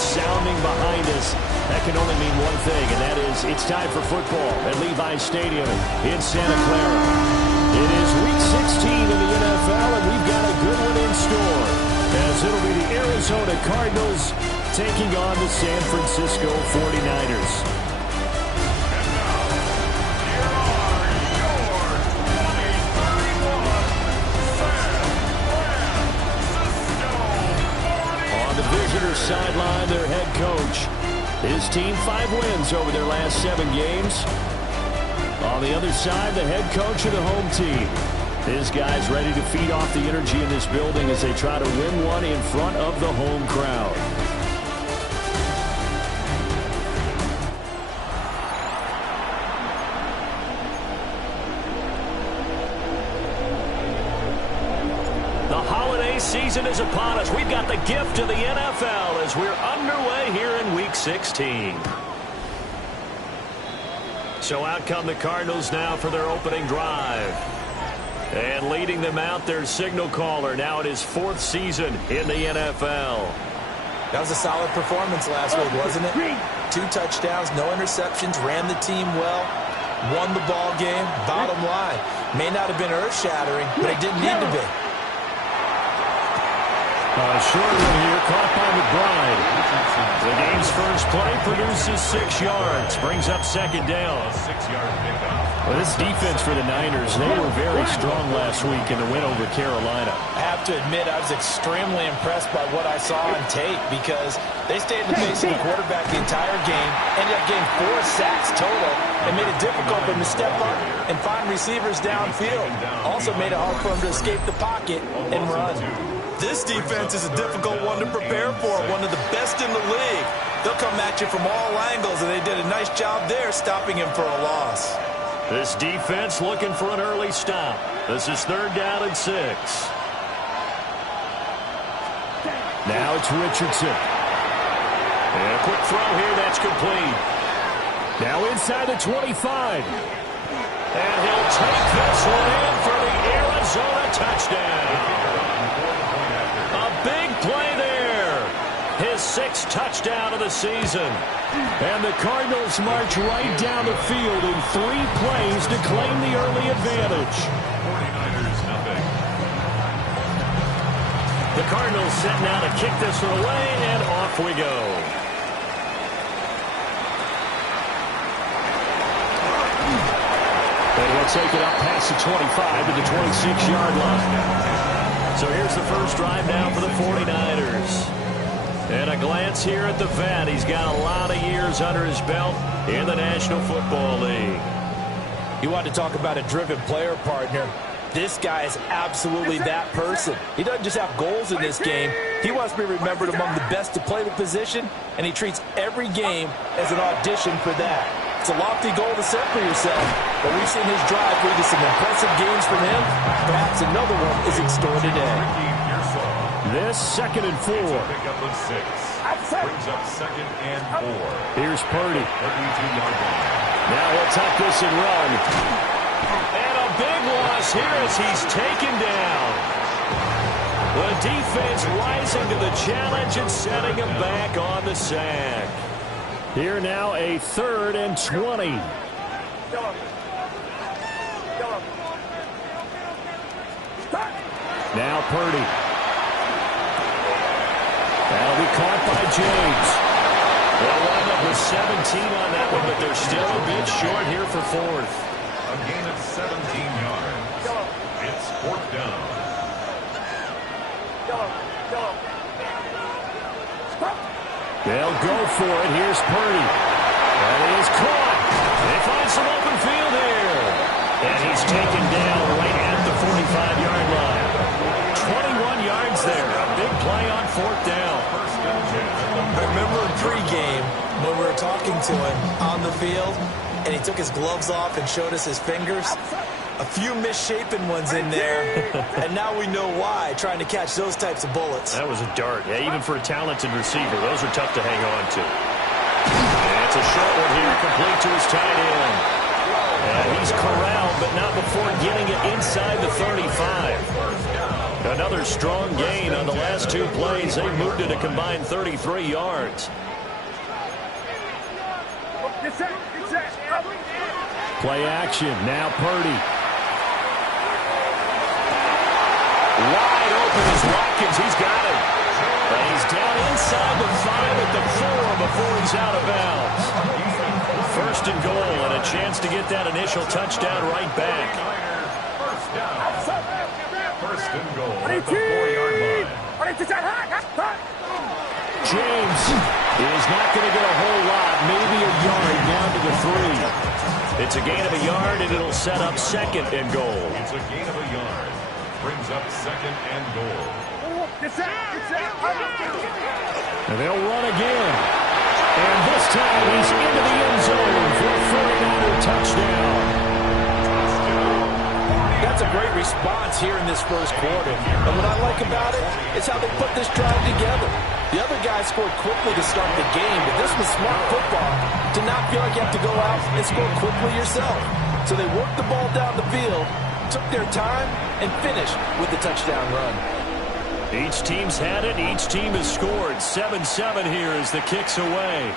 sounding behind us, that can only mean one thing, and that is it's time for football at Levi's Stadium in Santa Clara. It is Week 16 in the NFL, and we've got a good one in store, as it'll be the Arizona Cardinals taking on the San Francisco 49ers. Visitor sideline, their head coach. His team 5 wins over their last 7 games. On the other side, the head coach of the home team. His guys ready to feed off the energy in this building as they try to win one in front of the home crowd. Season is upon us. We've got the gift of the NFL as we're underway here in Week 16. So out come the Cardinals now for their opening drive. And leading them out, their signal caller, now in his 4th season in the NFL. That was a solid performance last week, wasn't it? 2 touchdowns, no interceptions, ran the team well, won the ball game. Bottom line, may not have been earth-shattering, but it didn't need to be. Short one here, caught by McBride. The game's first play produces 6 yards, brings up 2nd down. Well, this defense for the Niners, they were very strong last week in the win over Carolina. I have to admit, I was extremely impressed by what I saw on tape because they stayed in the face of the quarterback the entire game, ended up getting 4 sacks total, and made it difficult for them to step up and find receivers downfield. Also made it hard for them to escape the pocket and run. This defense is a difficult one to prepare for, one of the best in the league. They'll come at you from all angles, and they did a nice job there stopping him for a loss. This defense looking for an early stop. This is 3rd down and 6. Now it's Richardson. And a quick throw here, that's complete. Now inside the 25. And he'll take this one in for the Arizona touchdown. Big play there. His 6th touchdown of the season. And the Cardinals march right down the field in 3 plays to claim the early advantage. 49ers nothing. The Cardinals set now to kick this one away, and off we go. And he'll take it up past the 25 to the 26-yard line. So here's the first drive now for the 49ers. And a glance here at the vet. He's got a lot of years under his belt in the National Football League. You want to talk about a driven player, partner. This guy is absolutely that person. He doesn't just have goals in this game. He wants to be remembered among the best to play the position, and he treats every game as an audition for that. It's a lofty goal to set for yourself, but we've seen his drive lead to some impressive games from him. Perhaps another one is in store today. This 2nd and 4. Pick up of 6. Brings up 2nd and 4. Here's Purdy. 32-yard line. Now he'll tuck this and run. And a big loss here as he's taken down. The defense rising to the challenge and setting him back on the sack. Here now a 3rd and 20. Now Purdy. That'll be caught by James. They'll wind up with 17 on that one, but they're still a bit short here for 4th. A gain of 17 yards. It's 4th down. They'll go for it. Here's Purdy. And he is caught. They find some open field here. And he's taken down right at the 45-yard line. 21 yards there. A big play on 4th down. I remember in pregame when we were talking to him on the field, and he took his gloves off and showed us his fingers. A few misshapen ones in there, and now we know why, trying to catch those types of bullets. That was a dart. Yeah, even for a talented receiver, those are tough to hang on to. And it's a short one here, complete to his tight end. And he's corralled, but not before getting it inside the 35. Another strong gain on the last 2 plays. They moved it a combined 33 yards. Play action. Now Purdy. Wide open is Watkins. He's got it. And he's down inside the 5 at the 4 before he's out of bounds. First and goal and a chance to get that initial touchdown right back. First and goal at the 4-yard line. James is not going to get a whole lot, maybe a yard down to the 3. It's a gain of a yard, and it'll set up second and goal. It's a gain of a yard. Brings up second and goal. And they'll run again. And this time he's into the end zone for a 49er touchdown. That's a great response here in this first quarter. And what I like about it is how they put this drive together. The other guys scored quickly to start the game, but this was smart football to not feel like you have to go out and score quickly yourself. So they worked the ball down the field, took their time, and finished with the touchdown run. Each team's had it. Each team has scored. 7-7 here as the kick's away.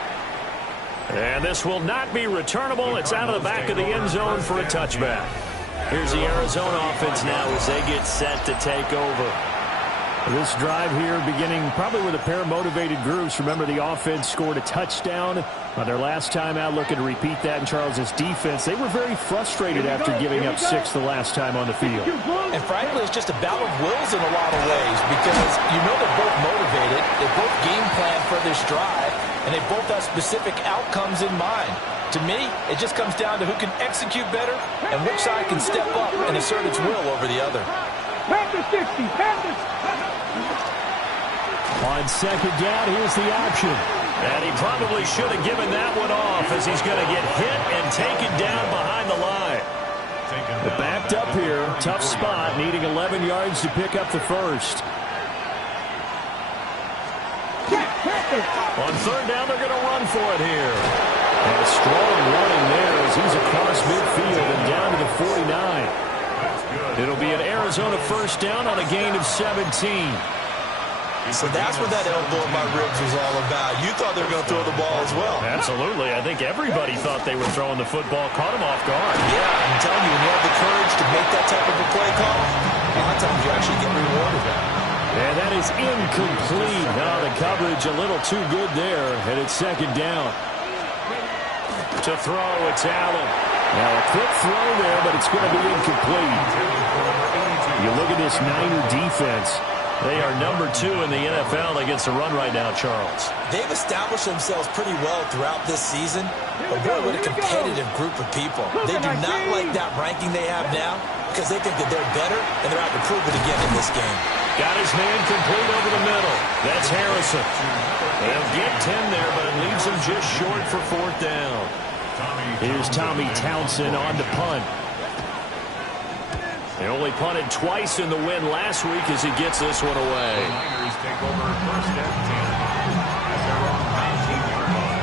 And this will not be returnable. It's out of the back of the end zone for a touchback. Here's the Arizona offense now as they get set to take over. This drive here beginning probably with a pair of motivated groups. Remember, the offense scored a touchdown on their last time out, looking to repeat that in Charles's defense. They were very frustrated after giving up 6 the last time on the field. And frankly, it's just a battle of wills in a lot of ways because you know they're both motivated, they both game plan for this drive, and they both have specific outcomes in mind. To me, it just comes down to who can execute better and which side can step up and assert its will over the other. On second down, here's the option. And he probably should have given that one off as he's going to get hit and taken down behind the line. But backed up here, tough spot, needing 11 yards to pick up the first. On third down, they're going to run for it here. And a strong running there as he's across midfield and down to the 49. It'll be an Arizona first down on a gain of 17. So that's what that elbow in my ribs was all about. You thought they were going to throw the ball as well. Absolutely. I think everybody thought they were throwing the football. Caught him off guard. Yeah, I'm telling you, when you have the courage to make that type of a play call, a lot of times you actually get rewarded. And that is incomplete. Now the coverage a little too good there, and it's second down. To throw, it's Allen. Now a quick throw there, but it's going to be incomplete. You look at this Niner defense. They are number 2 in the NFL against the run right now, Charles. They've established themselves pretty well throughout this season. But boy, what a competitive group of people. They do not like that ranking they have now because they think that they're better, and they're out to prove it again in this game. Got his man complete over the middle. That's Harrison. They'll get 10 there, but it leaves them just short for fourth down. Here's Tommy Townsend on to punt. They only punted twice in the win last week as he gets this one away. The Niners take over first and 10 at their own 19-yard line.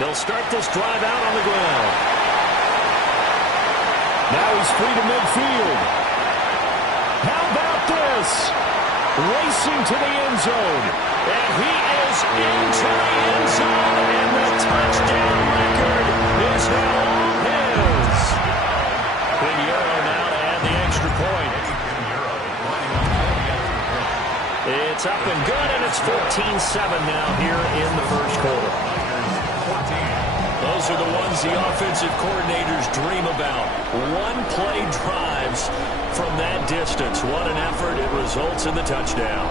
They'll start this drive out on the ground. Now he's free to midfield. How about this? Racing to the end zone. And he is into the end zone. And the touchdown record is now all his. Pinheiro now to add the extra point. It's up and good, and it's 14-7 now here in the first quarter. Those are the ones the offensive coordinators dream about. One-play drives from that distance. What an effort. It results in the touchdown.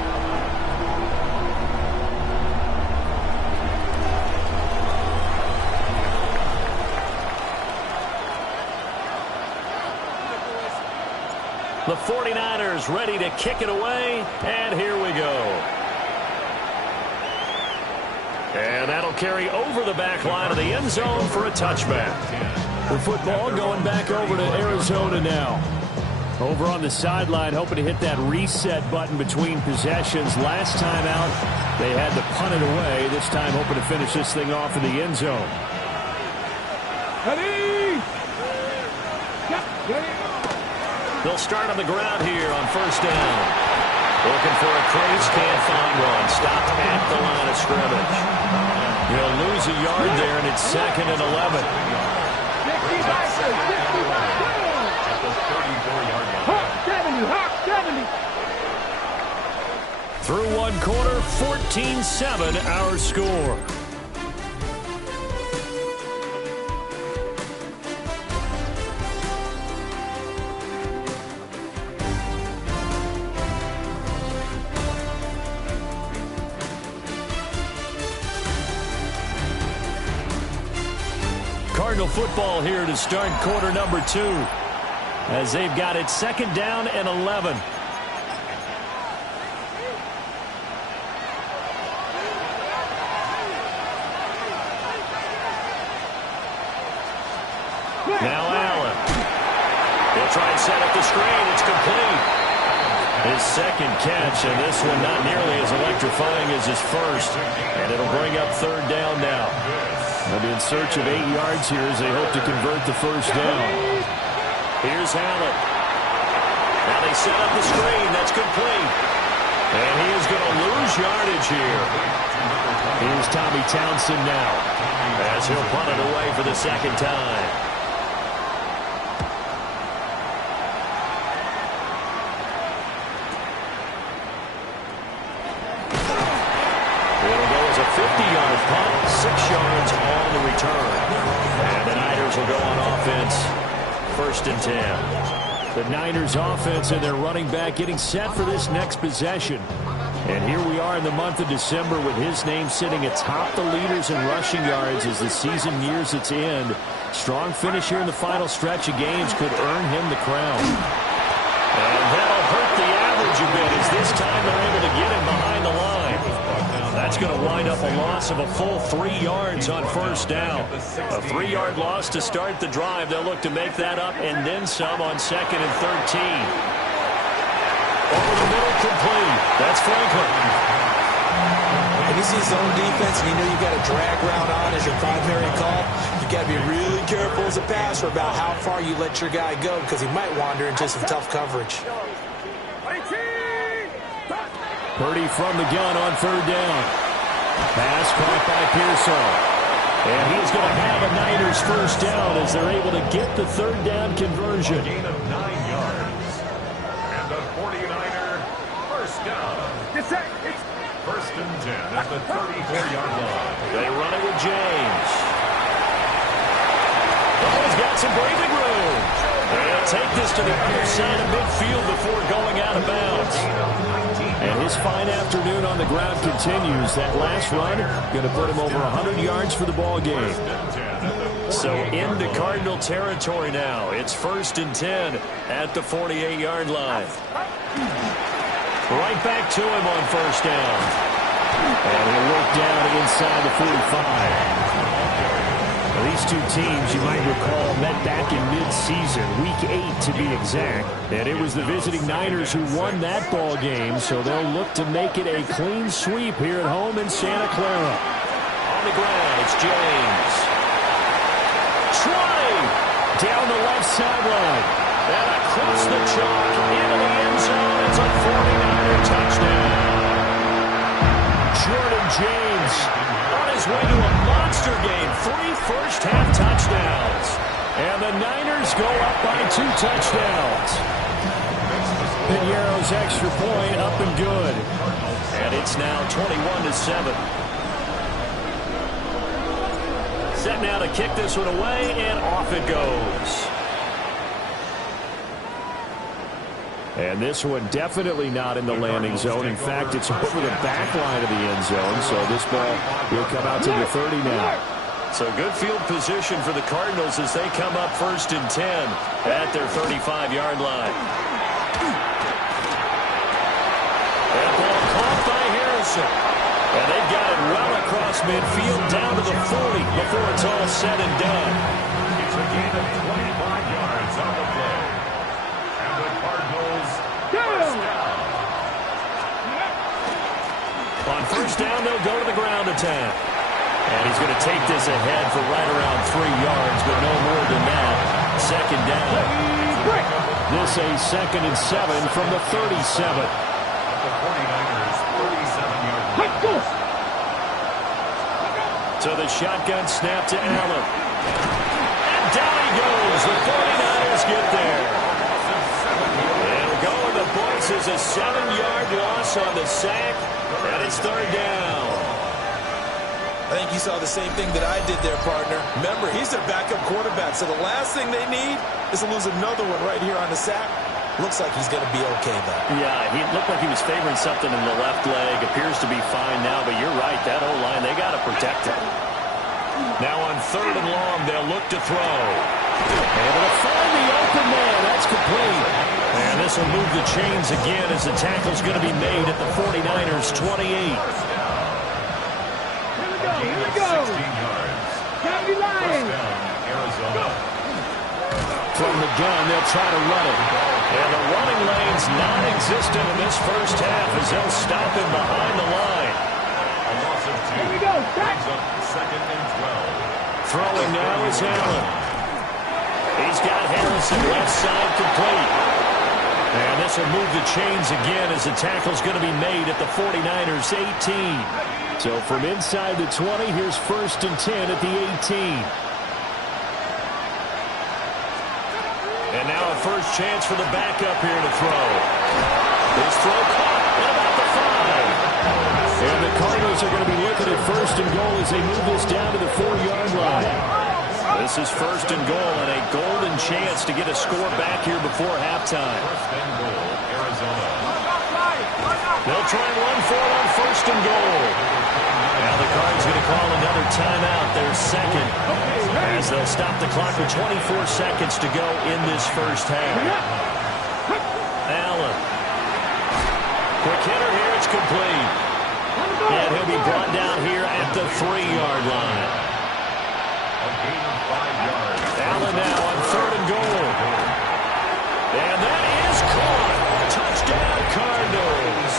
The 49ers ready to kick it away, and here we go. And that'll carry over the back line of the end zone for a touchback. The football going back over to Arizona now. Over on the sideline, hoping to hit that reset button between possessions. Last time out, they had to punt it away. This time, hoping to finish this thing off in the end zone. They'll start on the ground here on first down. Looking for a crease, can't find one. Stopped at the line of scrimmage. He'll lose a yard there, and it's 2nd and 11. Through one quarter, 14-7 our score. Cardinal football here to start quarter number 2, as they've got it 2nd down and 11. Now Allen. He'll try and set up the screen. It's complete. His second catch, and this one not nearly as electrifying as his first. And it'll bring up 3rd down now. They'll be in search of 8 yards here as they hope to convert the first down. Here's Allen. Now they set up the screen. That's complete. And he is going to lose yardage here. Here's Tommy Townsend now, as he'll punt it away for the 2nd time. It'll go as a 50-yard punt, 6 yards on the return. And the Niners will go on offense, 1st and 10. The Niners offense and their running back getting set for this next possession. And here we are in the month of December with his name sitting atop the leaders in rushing yards as the season nears its end. Strong finish here in the final stretch of games could earn him the crown. And that'll hurt the average a bit as this time they're able to get him behind the line. That's going to wind up a loss of a full 3 yards on first down. A 3-yard loss to start the drive. They'll look to make that up and then some on 2nd and 13. Over the middle, complete. That's Franklin. When you see zone defense and you know you've got a drag route on as your primary call, you got to be really careful as a passer about how far you let your guy go because he might wander into some tough coverage. Purdy from the gun on 3rd down. Pass caught by Pearsall. And he's going to have a Niners first down as they're able to get the 3rd down conversion. A gain of 9 yards. And the 49er first down. 1st and 10 at the 34-yard line. They run it with James. Oh, he's got some breathing room. They'll take this to the other side of midfield before going out of bounds. And his fine afternoon on the ground continues. That last run going to put him over 100 yards for the ball game. So into Cardinal territory now. It's 1st and 10 at the 48-yard line. Right back to him on first down. And he'll work down inside the 45. These two teams, you might recall, met back in mid-season, week 8 to be exact. And it was the visiting Niners who won that ball game, so they'll look to make it a clean sweep here at home in Santa Clara. On the ground, it's James. 20! Down the left sideline. And across the chalk into the end zone. It's a 49er touchdown. Jordan James on his way to a monster game. 3 first-half touchdowns. And the Niners go up by 2 touchdowns. Piñeiro's extra point up and good. And it's now 21-7. Set now to kick this one away, and off it goes. And this one definitely not in the landing zone. In fact, it's over the back line of the end zone, so this ball will come out to the 30 now. So good field position for the Cardinals as they come up 1st and 10 at their 35-yard line. That ball caught by Harrison. And they've got it well across midfield down to the 40 before it's all said and done. It's a gain of 25 yards on the play. And the Cardinals will go to the ground attack. And he's going to take this ahead for right around 3 yards, but no more than that. Second down. This a 2nd and 7 from the 37. The 49ers 37-yard line. So the shotgun snap to Allen. And down he goes. The 49ers get there. And we're going to points as a 7-yard loss on the sack. And it's 3rd down. I think you saw the same thing that I did there, partner. Remember, he's their backup quarterback, so the last thing they need is to lose another one right here on the sack. Looks like he's going to be okay, though. Yeah, he looked like he was favoring something in the left leg. Appears to be fine now, but you're right. That O-line, they got to protect him. Now on 3rd and long, they'll look to throw. Able to find the open man. That's complete. And this will move the chains again as the tackle's going to be made at the 49ers' 28. Here we go. 16 yards. First down, Arizona. From the gun, they'll try to run it. And the running lane's non-existent in this first half as they'll stop him behind the line. A loss of 2. Here we go. Brings up 2nd and 12. Throwing now is Allen. He's got Harrison left side complete. And this will move the chains again as the tackle's going to be made at the 49ers' 18. So from inside the 20, here's 1st and 10 at the 18. And now a first chance for the backup here to throw. This throw caught at about the 5. And the Cardinals are going to be looking at 1st and goal as they move this down to the 4-yard line. This is 1st and goal and a golden chance to get a score back here before halftime. 1st and goal, Arizona. They'll try and run for it on 1st and goal. Now the Cards going to call another timeout, their second, as they'll stop the clock with 24 seconds to go in this first half. Allen. Quick hitter here, it's complete. And he'll be brought down here at the 3-yard line. A gain of 5 yards. Allen now on 3rd and goal. And that is caught. Touchdown, Cardinals.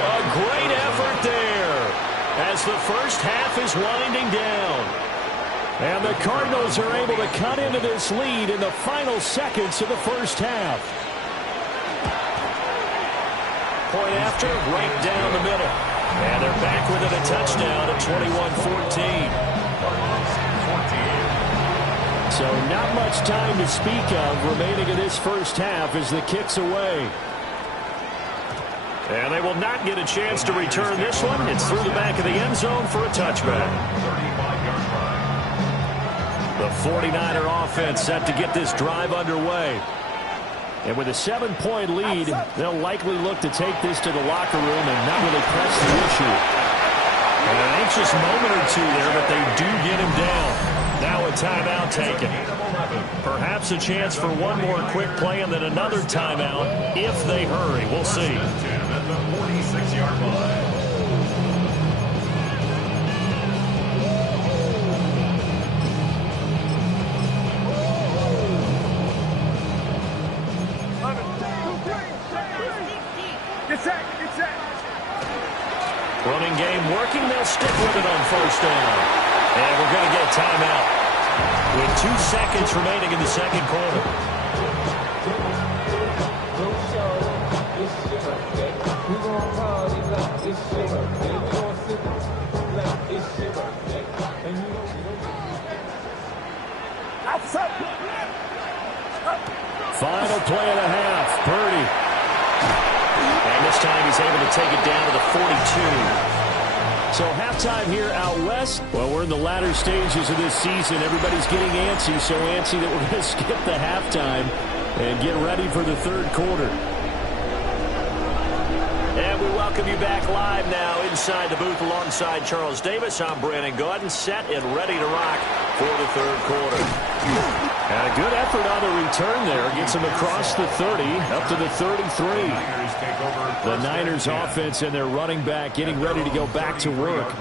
A great effort there as the first half is winding down. And the Cardinals are able to cut into this lead in the final seconds of the first half. Point after, right down the middle. And they're back within a touchdown at 21-14. So not much time to speak of remaining in this first half as the kick's away. And they will not get a chance to return this one. It's through the back of the end zone for a touchback. 35-yard line. The 49er offense set to get this drive underway. And with a 7-point lead, they'll likely look to take this to the locker room and not really press the issue. And an anxious moment or two there, but they do get him down. Now a timeout taken. Perhaps a chance for one more quick play and then another timeout if they hurry. We'll see. At the 46-yard line. Running game working. They'll stick with it on 1st down. And we're going to get a timeout with 2 seconds remaining in the second quarter. Final play of the half. Purdy. And this time he's able to take it down to the 42. So halftime here out west. Well, we're in the latter stages of this season. Everybody's getting antsy, so antsy that we're going to skip the halftime and get ready for the 3rd quarter. And we welcome you back live now inside the booth alongside Charles Davis. I'm Brandon Gaudin, set and ready to rock for the 3rd quarter. And a good effort on the return there. Gets him across the 30, up to the 33. The Niners offense and their running back getting ready to go back to work.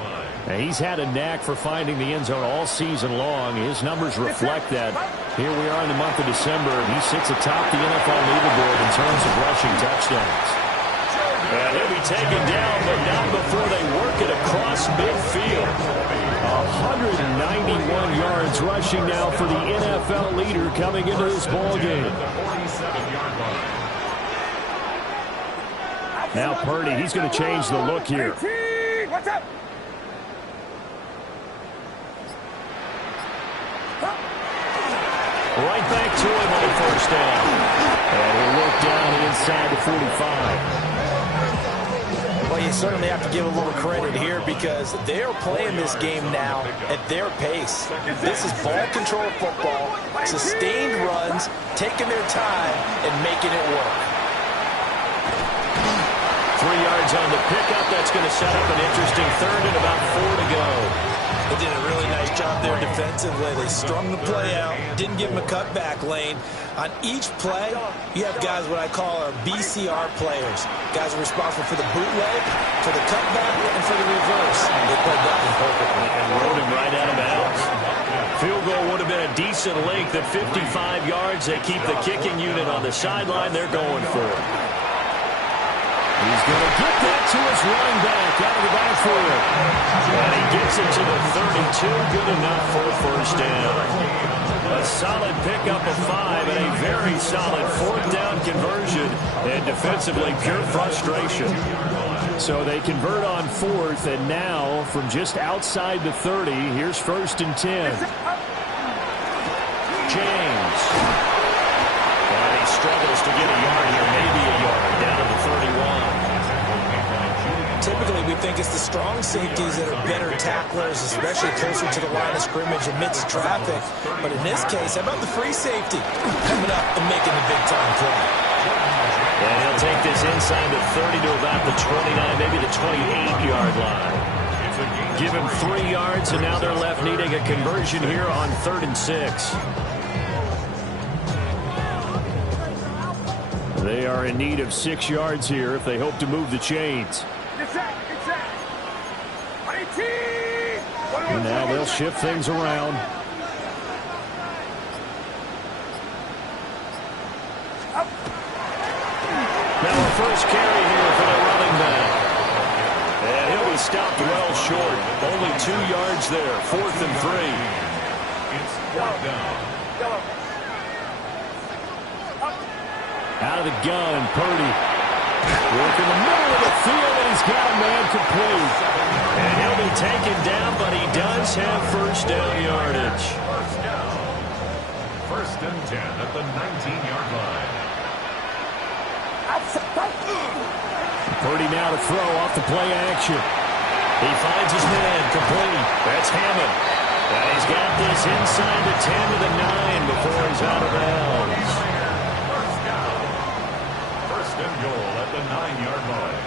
And he's had a knack for finding the end zone all season long. His numbers reflect that. Here we are in the month of December. He sits atop the NFL leaderboard in terms of rushing touchdowns. And he'll be taken down, but not before they work it across midfield. 191 yards rushing now for the NFL leader coming into this ballgame. Now Purdy, he's going to change the look here. What's up? Right back to him on first down. And he'll work down inside the 45. Well, you certainly have to give a little credit here because they're playing this game now at their pace. This is ball control football, sustained runs, taking their time, and making it work. 3 yards on the pickup. That's going to set up an interesting third and about 4 to go. They did a really nice job there defensively. They strung the play out, didn't give them a cutback lane. On each play, you have guys what I call our BCR players. Guys are responsible for the bootleg, for the cutback, and for the reverse. They played that one perfectly. And rode him right out of bounds. Field goal would have been a decent length at 55 yards. They keep the kicking unit on the sideline. They're going for it. He's going to get that to his running back out of the backfield. And he gets it to the 32. Good enough for a first down. A solid pickup of 5 and a very solid fourth down conversion. And defensively, pure frustration. So they convert on fourth, and now from just outside the 30, here's first and 10. James. And he struggles to get a yard here, maybe a yard, down to the 31. Typically, we think it's the strong safeties that are better tacklers, especially closer to the line of scrimmage amidst traffic. But in this case, how about the free safety coming up and making the big-time play? And he'll take this inside the 30 to about the 29, maybe the 28-yard line. Give him 3 yards, and now they're left needing a conversion here on 3rd and 6. They are in need of 6 yards here if they hope to move the chains. And now they'll shift things around. Now a first carry here for the running back. And he'll be stopped well short. Only 2 yards there. 4th and 3. It's 4th down. Out of the gun, Purdy. Working the middle of the field, and he's got a man complete. And he'll be taken down, but he does have first down yardage. First down. 1st and 10 at the 19-yard line. Purdy now to throw off the play action. He finds his man complete. That's Hammond. And he's got this inside the 10 to the 9 before he's out of bounds. First down. 1st and goal at the 9-yard line.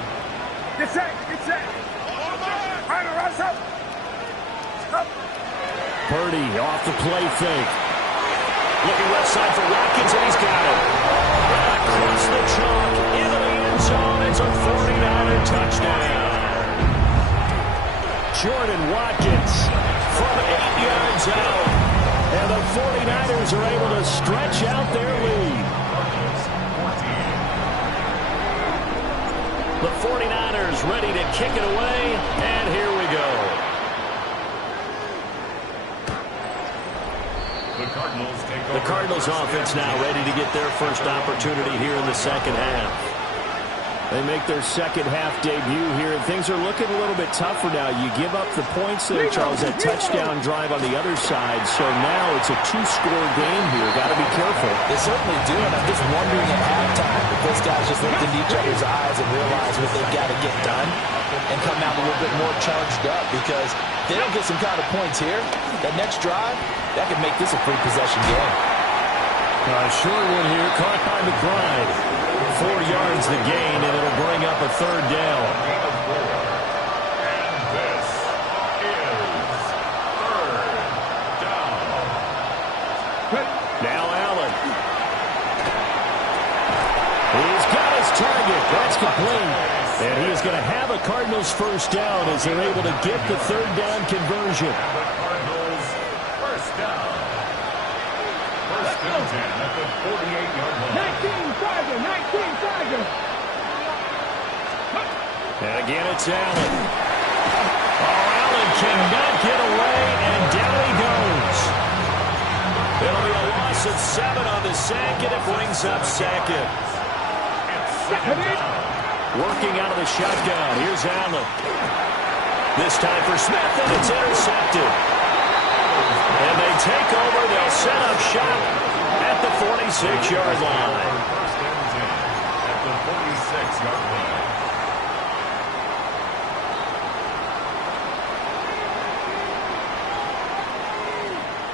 Get set. Purdy off the play fake. Looking left side for Watkins, and he's got it. Across the chalk, into the end zone. It's a 49er touchdown. Jordan Watkins from 8 yards out. And the 49ers are able to stretch out their lead. The 49ers ready to kick it away, and here we go. The Cardinals offense now ready to get their first opportunity here in the second half. They make their second half debut here, and things are looking a little bit tougher now. You give up the points there, Charles, that touchdown drive on the other side. So now it's a 2-score game here. Got to be careful. They certainly do, and I'm just wondering at halftime if those guys just looked into each other's eyes and realized what they've got to get done and come out a little bit more charged up, because if they don't get some kind of points here, that next drive, that could make this a free possession game. Short one here, caught by McBride. 4 yards the gain, and it'll bring up a 3rd down. And this is 3rd down. Now Allen. He's got his target. That's complete. And he is going to have a Cardinals first down as they're able to get the 3rd down conversion. And the Cardinals first down. 1st and 10 at the 48-yard line. 19 Tiger. And again, it's Allen. Oh, Allen cannot get away, and down he goes. It'll be a loss of 7 on the sack, and it brings up second. Working out of the shotgun. Here's Allen. This time for Smith, and it's intercepted. And they take over. They'll set up shop at the 46-yard line. First and 10 at the 46-yard line.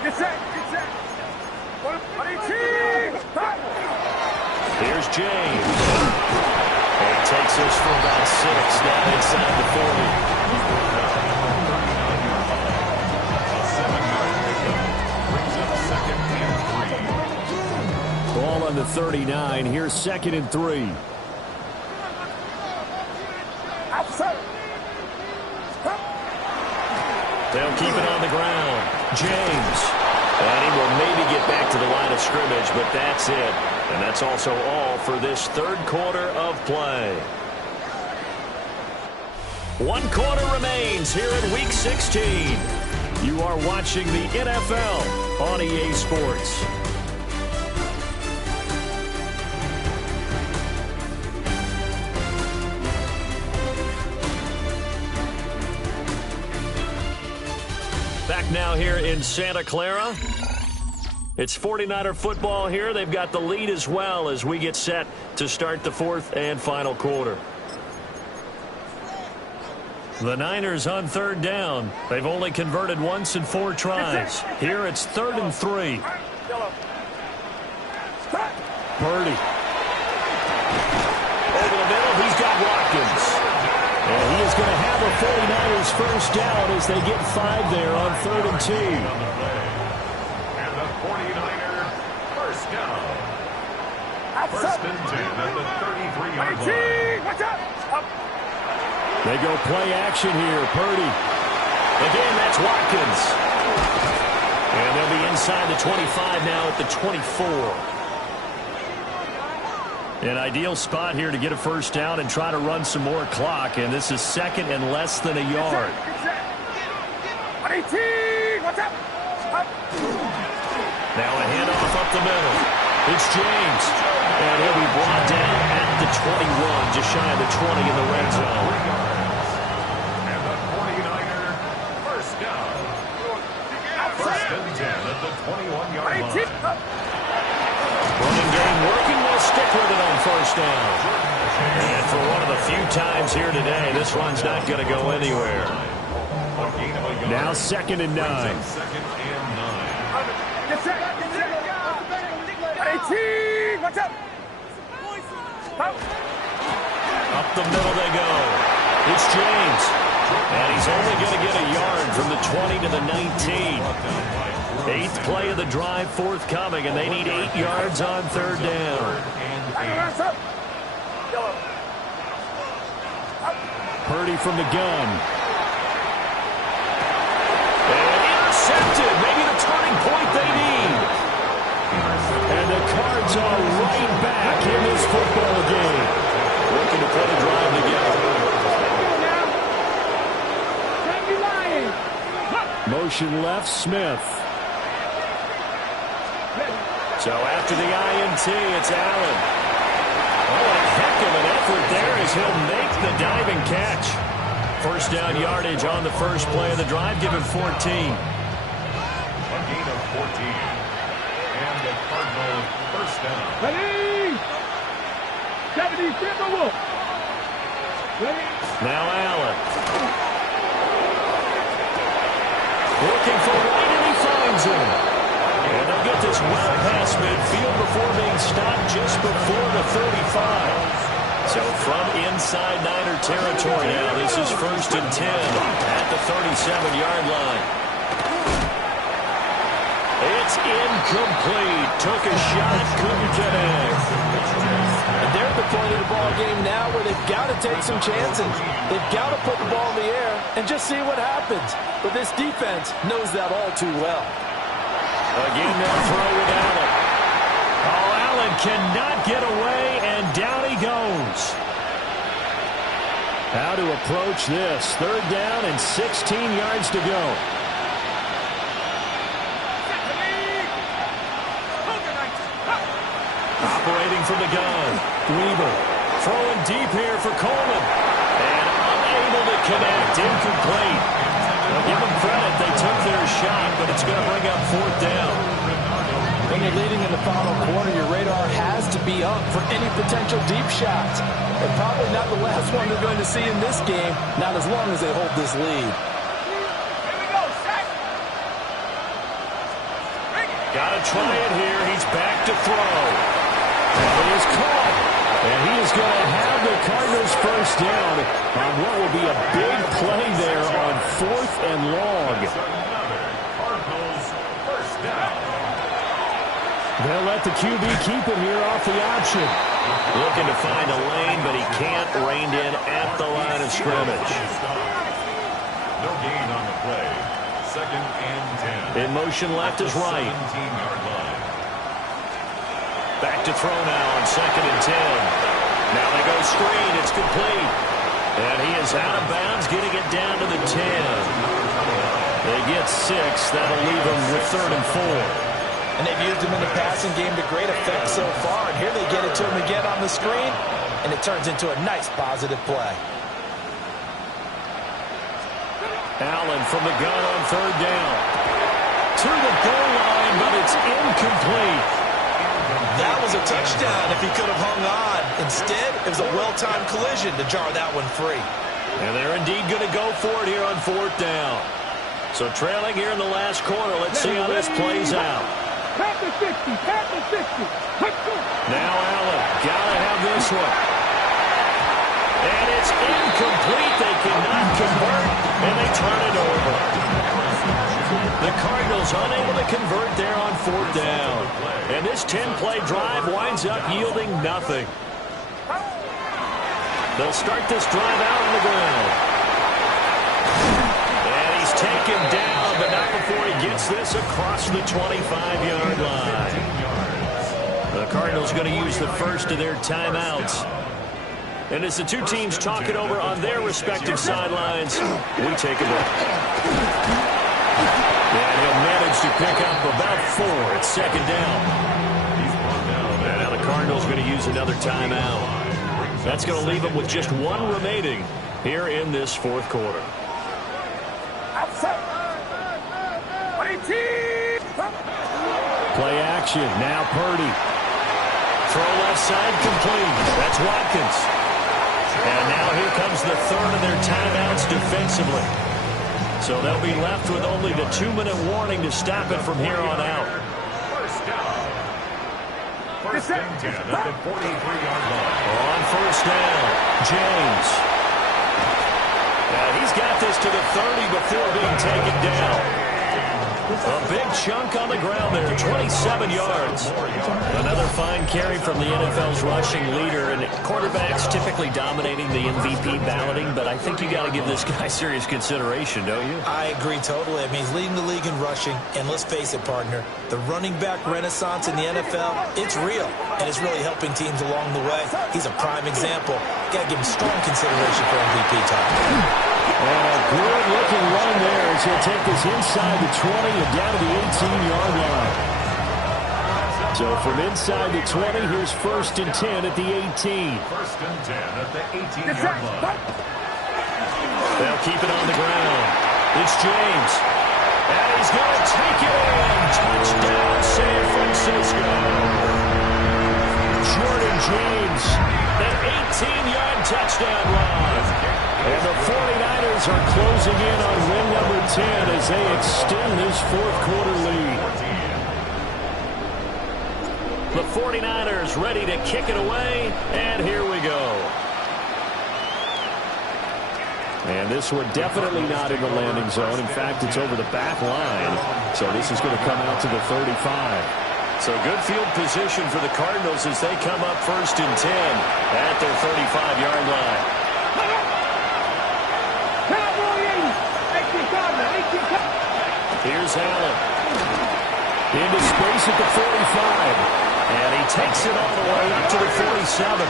Get set. Get set. Here's James. And he takes us for about 6 down inside the 40. Ball on the 39. Here's 2nd and 3. They'll keep it on the ground. James. And he will maybe get back to the line of scrimmage, but that's it. And that's also all for this third quarter of play. 1 quarter remains here in Week 16. You are watching the NFL on EA Sports. Back now here in Santa Clara. It's 49er football here. They've got the lead as well as we get set to start the 4th and final quarter. The Niners on 3rd down. They've only converted once in 4 tries. Here it's 3rd and 3. Purdy. Over the middle, he's got Watkins. And he is going to have a 49ers first down as they get 5 there on 3rd and 2. And the 49er first down. First and 10 at the 33-yard line. Watch out. They go play action here. Purdy. Again, that's Watkins. And they'll be inside the 25 now at the 24. An ideal spot here to get a first down and try to run some more clock. And this is 2nd and less than a yard. Now a handoff up the middle. It's James. And he'll be brought down at the 21, just shy of the 20 in the red zone. And the 49er first down. First and 10 at the 21-yard line. Running game working. They'll stick with it on first down. And for one of the few times here today, this one's not going to go anywhere. Now 2nd and 9. Second and 9. Get set. Get set. What's up? Up the middle they go. It's James. And he's only going to get a yard from the 20 to the 19. 8th play of the drive forthcoming, and they need 8 yards on 3rd down. Purdy from the gun. And intercepted. Maybe the turning point they need. And the Cards are right back in this football game. Looking to put a drive together. Motion left, Smith. So after the INT, it's Allen. Oh, a heck of an effort there as he'll make the diving catch. First down yardage on the first play of the drive, give him 14. A gain of 14. And the Cardinals first down. Ready? 70, Timberwolf. Ready? Now Allen. Looking for White, and he finds him. And they'll get this well past midfield before being stopped just before the 35. So from inside Niner territory now, this is 1st and 10 at the 37-yard line. It's incomplete. Took a shot, couldn't connect. And they're at the point of the ball game now where they've got to take some chances. They've got to put the ball in the air and just see what happens. But this defense knows that all too well. Again, they'll throw with Allen. Oh, Allen cannot get away, and down he goes. How to approach this. 3rd down and 16 yards to go. Operating from the gun. Weaver throwing deep here for Coleman. And unable to connect. Incomplete. Well, give them credit. They took their shot, but it's going to bring up 4th down. When you're leading in the final quarter, your radar has to be up for any potential deep shots. And probably not the last one they're going to see in this game, not as long as they hold this lead. Got to try it here. He's back to throw. And he is caught. And he is going to have the Cardinals first down on what will be a big play there on 4th and long. Cardinals first down. They'll let the QB keep him here off the option. Looking to find a lane, but he can't rein in at the line of scrimmage. No gain on the play. 2nd and 10. In motion left is right. 17-yard line. Back to throw now on 2nd and 10. Now they go screen. It's complete. And he is out of bounds, getting it down to the 10. They get 6. That'll leave him with 3rd and 4. And they've used him in the passing game to great effect so far. And here they get it to him again on the screen. And it turns into a nice positive play. Allen from the gun on 3rd down. To the goal line, but it's incomplete. That was a touchdown if he could have hung on. Instead, it was a well-timed collision to jar that one free. And they're indeed going to go for it here on 4th down. So trailing here in the last quarter. Let's see how this plays out. Pat the 60, pat the 60. Let's go. Now Allen, gotta have this one. And it's incomplete. They cannot convert, and they turn it over. The Cardinals unable to convert there on 4th down. And this 10-play drive winds up yielding nothing. They'll start this drive out on the ground. And he's taken down, but not before he gets this across the 25-yard line. The Cardinals going to use the first of their timeouts. And as the two teams talk it over on their respective sidelines, we take a break. And he'll manage to pick up about 4 at 2nd down. And now the Cardinals going to use another timeout. That's going to leave them with just 1 remaining here in this 4th quarter. Play action. Now Purdy. Throw left side complete. That's Watkins. And now here comes the 3rd of their timeouts defensively. So they'll be left with only the 2-minute warning to stop it from here on out. First down. 1st and 10 at the 43-yard line. On 1st down, James. He's got this to the 30 before being taken down. A big chunk on the ground there, 27 yards. Another fine carry from the NFL's rushing leader, and quarterbacks typically dominating the MVP balloting, but I think you got to give this guy serious consideration, don't you? I agree totally. I mean, he's leading the league in rushing, and let's face it, partner, the running back renaissance in the NFL, it's real, and it's really helping teams along the way. He's a prime example. Got to give him strong consideration for MVP time. And a good-looking run there as he'll take this inside the 20 and down to the 18-yard line. So from inside the 20, here's 1st and 10 at the 18. 1st and 10 at the 18-yard line. They'll keep it on the ground. It's James. And he's going to take it in. Touchdown, San Francisco. Jordan James, an 18-yard touchdown run. And the 49ers are closing in on win number 10 as they extend this 4th quarter lead. The 49ers ready to kick it away, and here we go. And this one definitely not in the landing zone. In fact, it's over the back line. So this is going to come out to the 35. So good field position for the Cardinals as they come up 1st and 10 at their 35-yard line. Here's Allen. Into space at the 45. And he takes it all the way up to the 47.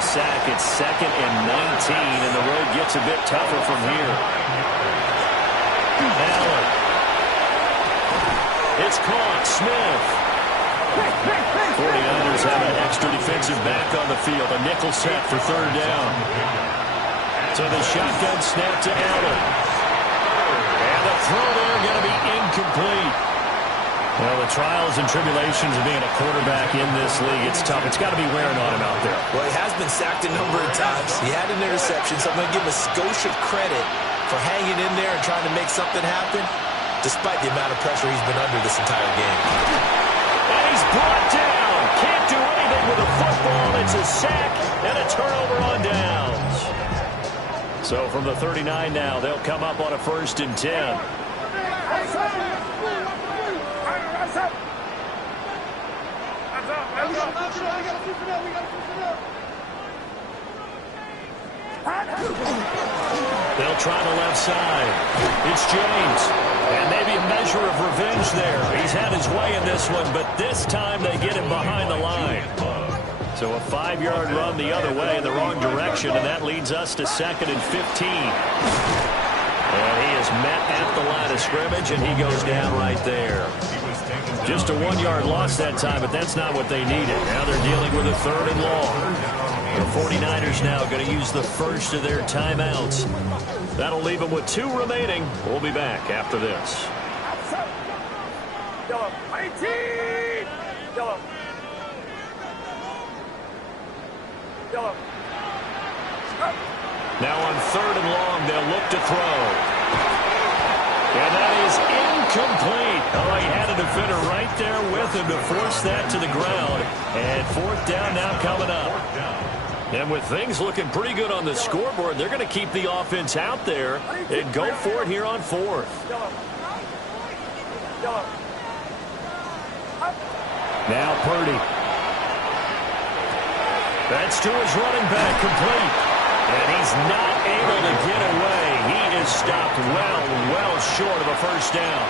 the sack. It's 2nd and 19, and the road gets a bit tougher from here. Allen. It's caught. Smith. 49ers have an extra defensive back on the field. A nickel set for 3rd down. So the shotgun snap to Allen. And the throw there going to be incomplete. Well, the trials and tribulations of being a quarterback in this league, it's tough. It's got to be wearing on him out there. Well, he has been sacked a number of times. He had an interception, so I'm going to give him a skosh of credit for hanging in there and trying to make something happen, despite the amount of pressure he's been under this entire game. And he's brought down. Can't do anything with a football. It's a sack and a turnover on downs. So from the 39 now, they'll come up on a 1st and 10. They'll try the left side. It's James. And maybe a measure of revenge there. He's had his way in this one, but this time they get him behind the line. So a 5-yard run the other way in the wrong direction, and that leads us to 2nd and 15. And he is met at the line of scrimmage, and he goes down right there. Just a 1-yard loss that time, but that's not what they needed. Now they're dealing with a 3rd and long. The 49ers now going to use the first of their timeouts. That'll leave them with 2 remaining. We'll be back after this. Now on 3rd and long, they'll look to throw. And that is incomplete. Oh, he had a defender right there with him to force that to the ground. And 4th down now coming up. And with things looking pretty good on the scoreboard, they're going to keep the offense out there and go for it here on 4th. Now Purdy. That's to his running back, complete. And he's not able to get away. He is stopped well short of a 1st down.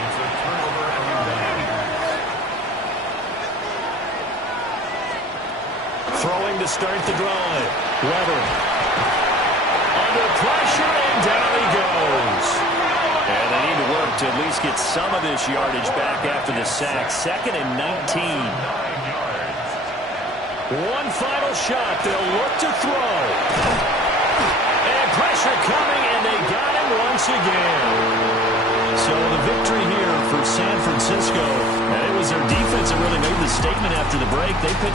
Throwing to start the drive. Weber. Under pressure, and down he goes. And they need to work to at least get some of this yardage back after the sack. 2nd and 19. One final shot. They'll look to throw. And pressure coming, and they got him once again. So the victory here for San Francisco. And it was their defense that really made the statement after the break. They pitched